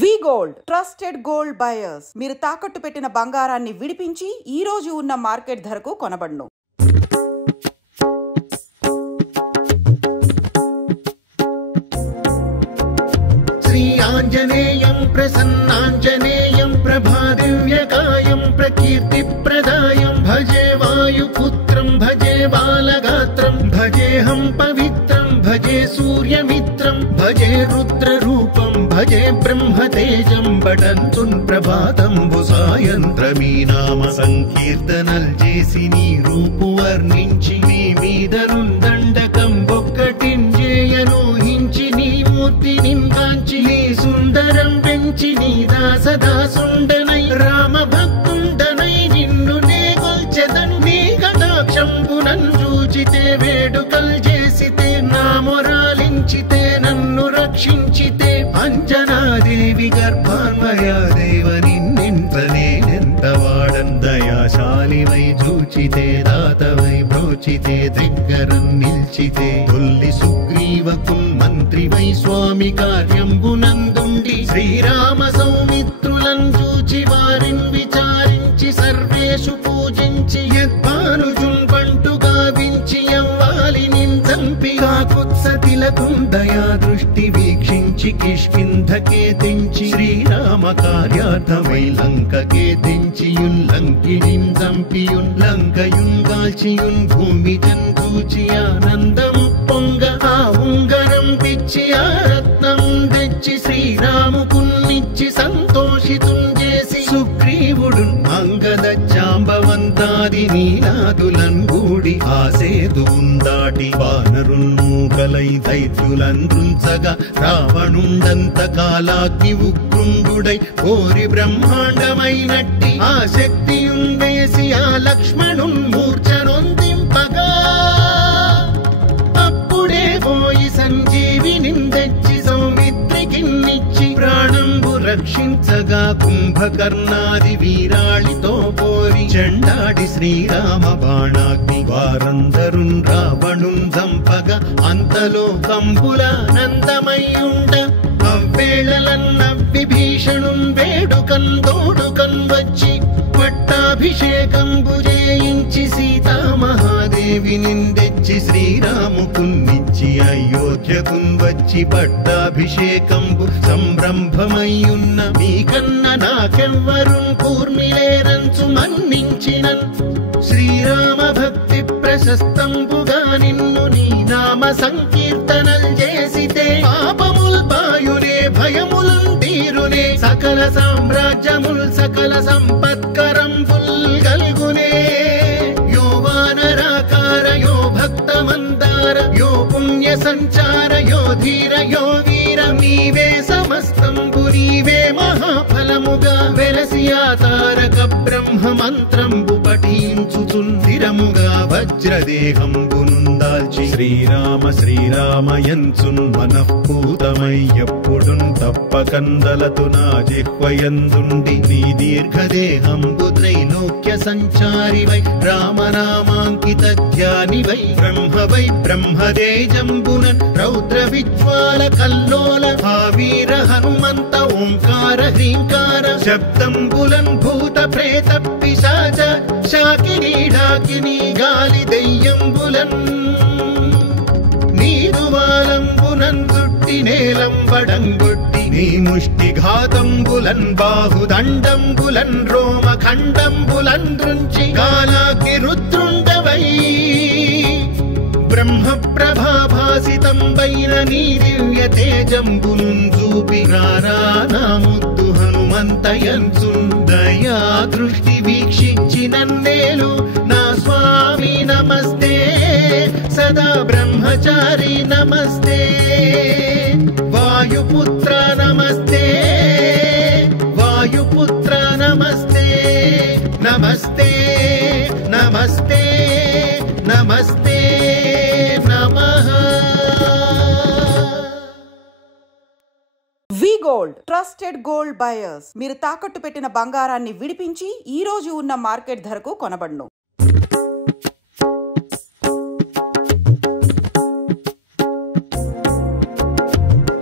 వి gold trusted gold buyers మీరు తాకట్టు పెట్టిన బంగారాన్ని విడిపించి ఈ రోజు ఉన్న మార్కెట్ ధరకు కొనబడును. శ్రీ ఆంజనేయం ప్రసన్నాంజనేయం ప్రభాదివ్యకాయం ప్రకీర్తి ప్రదాయం భజే వాయుపుత్రం భజే బాలగాత్రం భజేహం పవిత్రం భజే సూర్యమిత్రం భజే రుద్రరూపం భజే బ్రహ్మతేజం బటంతున్ ప్రభాతంబు సాయంత్రమీ నామ సంకీర్తనల్ చేసి నీ రూపు వర్ణించి నీ మీదనుందండకం ఒక్కటింజేయనూహించి నీ మూర్తి నింకాంచి నీ సుందరం పెంచి నీ దాసదాసుండనై రామ భక్తుండనై నిన్ను నే కొల్చెదన్ నీ కటాక్షంబునన్ చూచితే వేడుకల్ చేసితే నా మొరాలించితే నన్ను రక్షించితే అంజనాదేవి గర్భాన్వయా దేవ నిన్నెంత నేనెంత వాడన్ దయాశాలివై చూచితే దాతవై బ్రోచితే దగ్గరం నిల్చితే తొల్లి సుగ్రీవకుల్ మంత్రివై స్వామి కార్యంబునందుండి శ్రీరామ సౌమిత్రులను చూచి వారిని విచారించి సర్వేషు పూజించి యద్భానుజున్ పంటు గావించి యవ్వాలి నిందంపి కాకుత్సతిలకుం దయా దృష్టి వీక్షించి కిష్కింధకే తెంచి శ్రీరామ కార్యార్థమై లంకకే తెంచియుల్లంకిణిం చంపియుల్లంకయుంగాల్చియున్ భూమి జంతూచి ఆనందము పొంగ ఆ ఉంగరం పిచ్చి ఆ రత్నం తెచ్చి శ్రీరాముకున్నిచ్చి సంతోషితుం చేసి సుగ్రీవుడు అంగద జాంబవంతాది నీలాదులన్ గూడి ఆసేతువున్ దాటి వానరున్ మూకలై దైత్యులన్ రుంచగా రావణుండంత కాలాగ్ని ఉగ్రుండుడై కోరి బ్రహ్మాండమైనట్టి ఆ శక్తియున్ వేసి ఆ లక్ష్మణున్ మూర్ఛనొందింపగా అప్పుడే పోయి సంజీవిని తెచ్చి సౌమిత్రికిన్నిచ్చి ప్రాణంబు రక్షించగా కుంభకర్ణాది వీరాళితో పోరి చెండాడి శ్రీరామ బాణాగ్ని వారందరున్ రావణున్ చంపగా అంతలో కంబుల నందమయ్యుండ అవ్వేళలన్న విభీషణున్ వేడుకన్ తోడుకన్ వచ్చి పట్టాభిషేకంబు చేయించి సీతామహాదేవి నిందెచ్చి శ్రీరాముకున్నిచ్చి అయోధ్యకున్ వచ్చి పట్టాభిషేకంబు సంరంభమయ్యున్న మీకన్న నాకెవ్వరున్ కూర్మిలేరంచు మన్నించినన్ శ్రీరామ భక్తి ప్రశస్తంబుగా నిన్ను నీ నామ సంకీర్తనల్ చేసితే పాపముల్ బాయునే భయములున్ తీరునే సకల సామ్రాజ్యముల్ సకల సంపత్కరంబుల్ గల్గునే యో వానరాకార యో భక్త మందార యో పుణ్య సంచార యో ధీర యో వీర నీవే సమస్తంబు నీవే మహాఫలముగా వెలసి ఆ తారక బ్రహ్మ మంత్రంబు పఠించుచున్ స్థిరముగా వజ్రదేహంబునుందాల్చి శ్రీరామ శ్రీరామయంచున్ మనఃపూతమై ఎప్పుడున్ తప్పకందలతు నా జిహ్వయందుండి నీ దీర్ఘదేహంబు త్రైలోక్య సంచారివై రామనామాంకిత ధ్యానివై బ్రహ్మవై బ్రహ్మదేజంబునన్ రౌద్ర విజ్వాల కల్లోల భావీర హనుమంత ఓంకార హ్రీంకార శబ్దంబులన్ భూత ప్రేత పిశాచ శాకినీ ఢాకినీ గాలి దెయ్యంబులన్ నీదువాలంబునన్ చుట్టి నేలంబడంగొట్టి నీ ముష్టిఘాతంబులన్ బాహుదండంబులన్ రోమఖండంబులన్ దృంచి కాలాగ్ని రుద్రుండవై బ్రహ్మ ప్రభాభాసితంబైన నీ దివ్య తేజంబునున్ చూపి రారా నా ముద్దు హనుమంతయంచున్ దయా దృష్టి వీక్షించి నన్నేలు నా స్వామి నమస్తే సదా బ్రహ్మచారి నమస్తే వాయుపుత్ర నమస్తే వాయుపుత్ర నమస్తే నమస్తే నమస్తే నమస్తే నమః. వి గోల్డ్ ట్రస్టెడ్ గోల్డ్ బయర్స్ మీరు తాకట్టు పెట్టిన బంగారాన్ని విడిపించి ఈ రోజు ఉన్న మార్కెట్ ధరకు కొనబడును.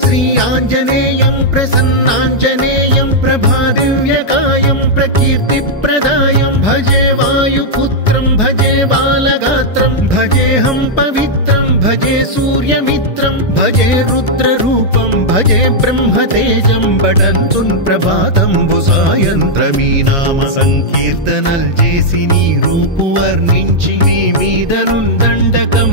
శ్రీ ఆంజనేయం प्रसन्नाञ्जनेयं प्रभादिव्यकायं प्रकीर्तिप्रदायं भजे वायुपुत्रं भजे बालगात्रं भजेऽहं पवित्रं भजे सूर्यमित्रं भजे रुद्ररूपं भजे ब्रह्मतेजं बटन्तुन् ప్రభాతంబు సాయంత్రమీ నామ సంకీర్తనల్ చేసి నీ రూపు వర్ణించి నీ మీదనుందండకం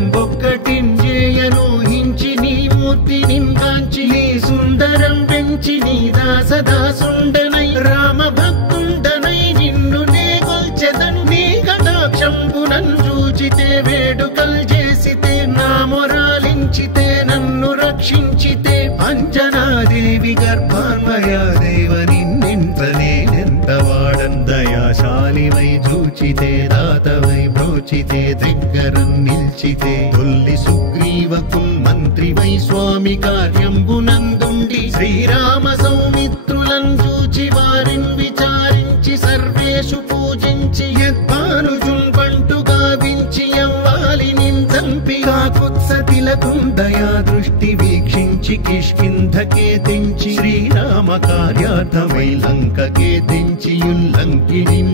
ఒక్కటింజేయనూహించి నీ మూర్తి నింకాంచి నీ సుందరం పెంచి నీ దాసదాసుండనై రామ భక్తుండనై నిన్ను నే కొల్చెదన్ నీ కటాక్షంబునన్ చూచితే వేడుకల్ చేసితే నా మొరాలించితే నన్ను రక్షించితే అంజనాదేవి గర్భాన్వయా దేవ నిన్నెంత వాడన్ దయాశాలివై చూచితే దాతవై బ్రోచితే దగ్గరం నిల్చితే తొల్లి సుగ్రీవకుల్ మంత్రివై స్వామి కార్యంబునందుండి శ్రీరామ సౌమిత్రులను చూచి వారిని విచారించి సర్వేషు పూజించి యద్భానుజున్ పంటు గావించి యవ్వాలి నిందంపి కాకుత్సతిలకుం దయా దృష్టి వీక్షించి కిష్కింధకే తెంచి శ్రీరామ కార్యార్థమై లంకకే తెంచియుల్లంకిణిం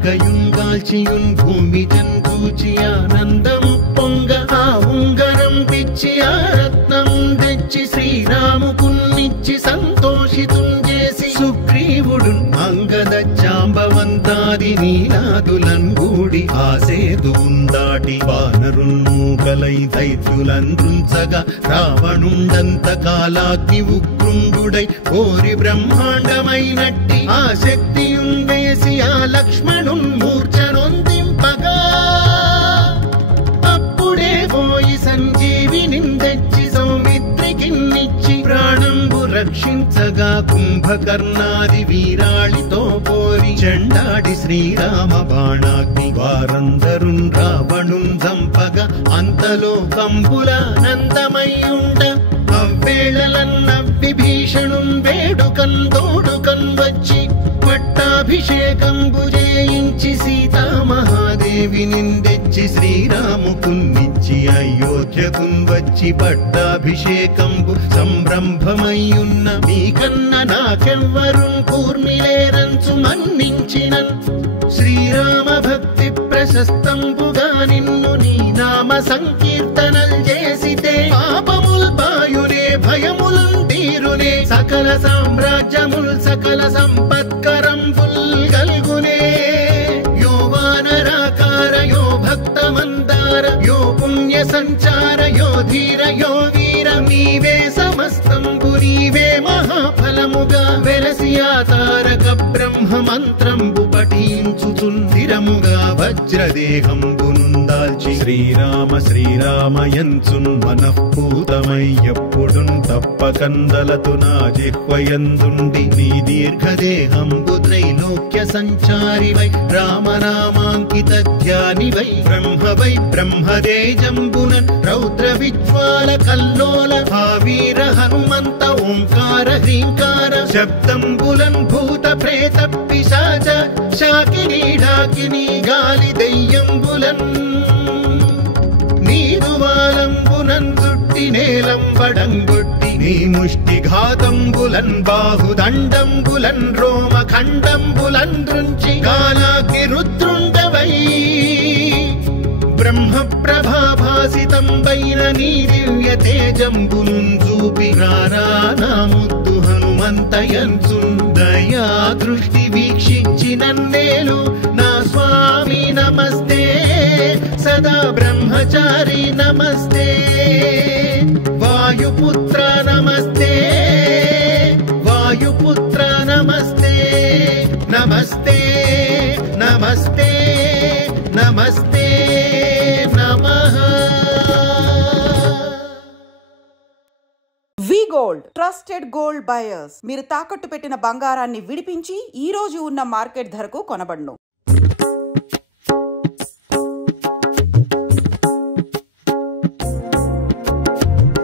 చంపియుల్లంకయుంగాల్చియున్ భూమి చందూచి ఆనందము పొంగ ఆ ఉంగరం పిచ్చి ఆ రత్నం తెచ్చి శ్రీరాముకున్నిచ్చి సంతోషితుం చేసి సుగ్రీవుడు అంగద చాంబవంతాది నీలాదులన్ గూడి ఆసేతువున్ దాటి వానరున్ మూకలై దైత్యులందృంచగా రావణుండంత కాలాగ్ని ఉగ్రుండుడై కోరి బ్రహ్మాండమైనట్టి ఆ శక్తియున్ వేసి ఆ లక్ష్మణున్ మూర్ఛనొందింపగా అప్పుడే పోయి సంజీవిని తెచ్చి సౌమిత్రికిన్నిచ్చి ప్రాణంబు రక్షించగా కుంభకర్ణాది వీరాళితో పోరి చెండాడి శ్రీరామ బాణాగ్ని వారందరున్ రావణున్ చంపగా అంతలో కంబుల నందమయ్యుండ అవ్వేళలన్న విభీషణున్ వేడుకన్ తోడుకన్ వచ్చి పట్టాభిషేకంబు చేయించి సీతామహాదేవి నిందెచ్చి శ్రీరాముకున్నిచ్చి అయోధ్యకున్ వచ్చి పట్టాభిషేకంబు సంరంభమయ్యున్న మీకన్న నాకెవ్వరున్ కూర్మిలేరంచు మన్నించినన్ శ్రీరామ భక్తి ప్రశస్తంబుగా నిన్ను నీ నామ సంకీర్తనల్ చేసితే పాపముల్ బాయునే భయముల్ తీరునే సకల సామ్రాజ్యముల్ సకల సంపత్కరంబుల్ గల్గునే యో వానరాకార యో భక్త మందార యో పుణ్య సంచార యో ధీర యో వీర నీవే సమస్తంబు నీవే మహాఫలముగా వెలసి ఆ తారక బ్రహ్మ మంత్రంబు పఠించుచున్ స్థిరముగా వజ్రదేహంబునుందాల్చి శ్రీరామ శ్రీరామయంచున్ మనఃపూతమై ఎప్పుడున్ తప్పకందలతు నా జిహ్వయందుండి నీ దీర్ఘదేహంబు త్రైలోక్య సంచారివై రామనామాంకిత ధ్యానివై బ్రహ్మవై బ్రహ్మదేజంబునన్ రౌద్ర విజ్వాల కల్లోల వీర హనుమంత ఓంకార హ్రీంకార శబ్దంబులన్ భూత ప్రేత పిశాచ శాకినీ ఢాకినీ గాలి దయ్యంబులన్ నీదువాలంబునన్ చుట్టి నేలంబడంగొట్టి నీ ముష్టి ఘాతంబులన్ బాహుదండంబులన్ రోమ ఖండంబులన్ దృంచి కాలాగ్ని రుద్రుండవై బ్రహ్మ ప్రభాభాసితంబైన నీ దివ్య తేజంబునున్ చూపి రానా ముద్దు హనుమంతయంచున్ దయా దృష్టి వీక్షించి నన్నేలు నా స్వామి నమస్తే సదా బ్రహ్మచారి నమస్తే వాయుపుత్ర నమస్తే వాయుపుత్ర నమస్తే నమస్తే నమస్తే నమస్తే నమః. వి గోల్డ్ ట్రస్టెడ్ గోల్డ్ బయర్స్. మీరు తాకట్టు పెట్టిన బంగారాన్ని విడిపించి ఈ రోజు ఉన్న మార్కెట్ ధరకు కొనబడును.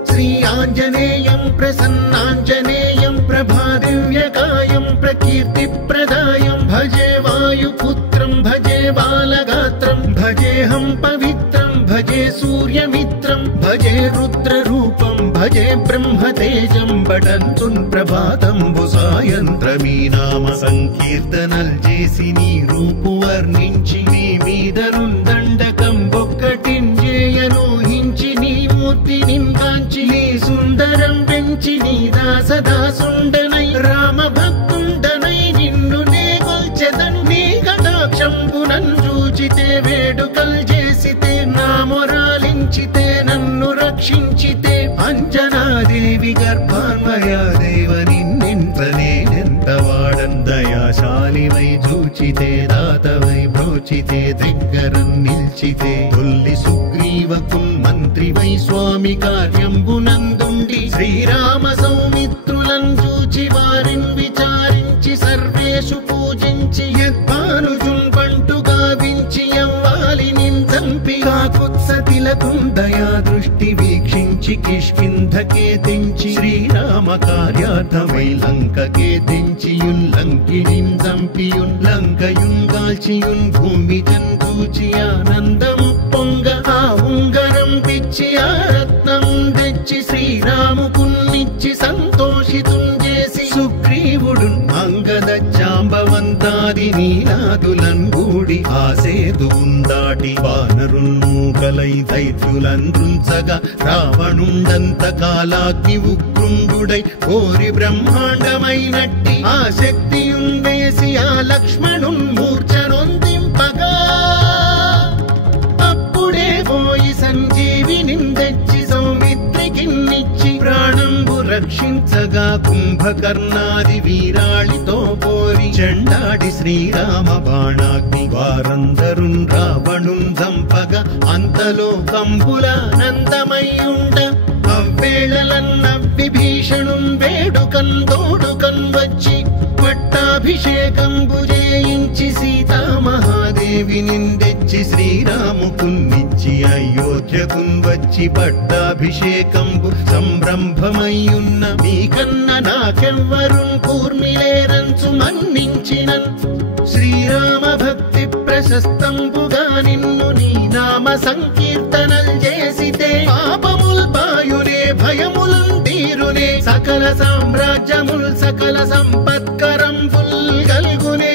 శ్రీ ఆంజనేయం ప్రసన్నాంజనేయం ప్రభాదివ్యకాయం ప్రకీర్తిప్రదాయం భజే వాయుపుత్రం భజే బాలగాత్రం భజేహం పవిత్రం భజే సూర్యమిత్రం భజే రుద్రరూపం భజే భజే బ్రహ్మతేజం పఠంతున్ ప్రభాతంబు సాయంత్రమీ నామ సంకీర్తనల్ చేసి నీ రూపు వర్ణించి నీ మీదనుందండకం ఒక్కటింజేయనూహించి నీ మూర్తి నింకాంచి నీ సుందరం పెంచి నీ దాసదాసుండనై రామ భక్తుండనై నిన్ను నే కొల్చెదన్ నీ కటాక్షంబునన్ చూచితే వేడుకల్ చేసితే నా మొరాలించితే నన్ను రక్షించితే అంజనాదేవి గర్భాన్వయాదేవ నిన్నెంత నేనెంత వాడన్ దయాశాలివై చూచితే దాతవై బ్రోచితే దగ్గరం నిల్చితే తొల్లి సుగ్రీవకుల్ మంత్రివై స్వామి కార్యంబునందుండి శ్రీరామ సౌమిత్రులను చూచి వారిని విచారించి సర్వేషు పూజించి యద్భానుజున్ పంటు గావించి యవ్వాలి నిందంపి కాకుత్సతిలకుం దయా దృష్టి వీక్షించి కిష్కింధకే తెంచి శ్రీరామ కార్యార్థమై లంకకే తెంచియుల్లంకిణిం చంపియుల్లంకయుంగాల్చియున్ భూమి చందూచి ఆనందము పొంగ ఆ ఉంగరం పిచ్చి ఆ రత్నం తెచ్చి శ్రీరాముకున్నిచ్చి సంతోషితుం చేసి సుగ్రీవుడు అంగద జాంబవంతాది నీలాదులన్ గూడి ఆసేతువున్ దాటి వానరున్ మూకలై దైత్యులందృంచగా రావణుండంత కాలాగ్ని ఉగ్రుండుడై కోరి బ్రహ్మాండమైనట్టి ఆ శక్తియున్ వేసి ఆ లక్ష్మణున్ మూర్ఛనొందింపగా అప్పుడే పోయి సంజీవిని తెచ్చి సౌమిత్రికిన్నిచ్చి ప్రాణంబు రక్షించగా కుంభకర్ణాది వీరాళితో పోరి చెండాడి శ్రీరామ బాణాగ్ని వారందరున్ రావణున్ చంపగా అంతలో కంబుల నందమయ్యుండ అవ్వేళలన్న విభీషణున్ వేడుకన్ తోడుకన్ వచ్చి పట్టాభిషేకంబు చేయించి సీతామహాదేవి నిందెచ్చి శ్రీరాముకున్నిచ్చి అయోధ్యకున్ వచ్చి పట్టాభిషేకంబు సంరంభమయ్యున్న మీకన్న నాకెవ్వరున్ కూర్మిలేరంచు మన్నించినన్ శ్రీరామ భక్తి ప్రశస్తంబుగా నిన్ను నీ నామ సంకీర్తనల్ చేసితే పాపముల్ పాయునే భయముల్ తీరునే సకల సామ్రాజ్యముల్ సకల సంపత్కరంబుల్ గల్గునే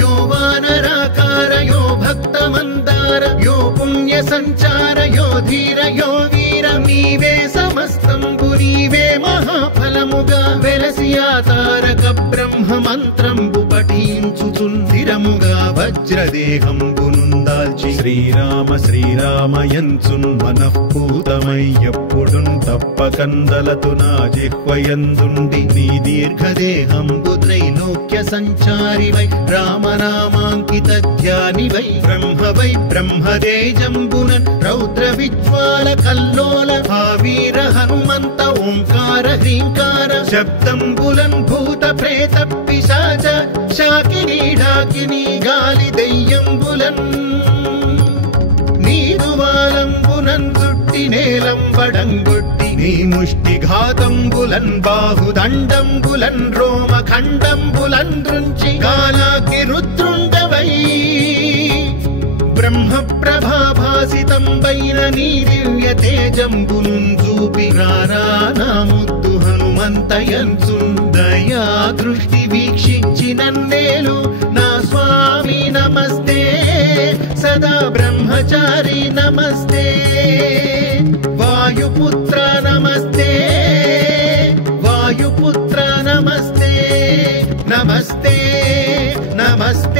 యో వానరాకార యో భక్త మందార యో పుణ్య సంచార యో ధీర యో వీర నీవే సమస్తంబు నీవే మహాఫలముగా వెలసి ఆ తారక బ్రహ్మ మంత్రంబు పఠించుచున్ స్థిరముగా వజ్రదేహంబునుందాల్చి శ్రీరామ శ్రీరామయంచున్ మనఃపూతమై ఎప్పుడున్ తప్పకందలతు నా జిహ్వయందుండి నీ దీర్ఘదేహంబు త్రైలోక్య సంచారివై రామనామాంకిత ధ్యానివై బ్రహ్మవై బ్రహ్మదేజంబునన్ రౌద్ర విజ్వాల కల్లోల వీర హనుమంత ఓంకార హ్రీంకార శబ్దంబులన్ భూత ప్రేత పిశాచ శాకినీ ఢాకినీ గాలి దెయ్యంబులన్ నీదువాలంబునన్ చుట్టి నేలంబడంగొట్టి నీ ముష్టిఘాతంబులన్ బాహుదండంబులన్ రోమఖండంబులన్ దృంచి కాలాగ్ని రుద్రుండవై బ్రహ్మ ప్రభాభాసితంబైన నీ దివ్య తేజంబునున్ చూపి రారా నా ముద్దు హనుమంతయంచున్ దయా దృష్టి వీక్షించి నన్నేలు నా స్వామి నమస్తే సదా బ్రహ్మచారి నమస్తే వాయుపుత్ర నమస్తే వాయుపుత్ర నమస్తే నమస్తే నమస్తే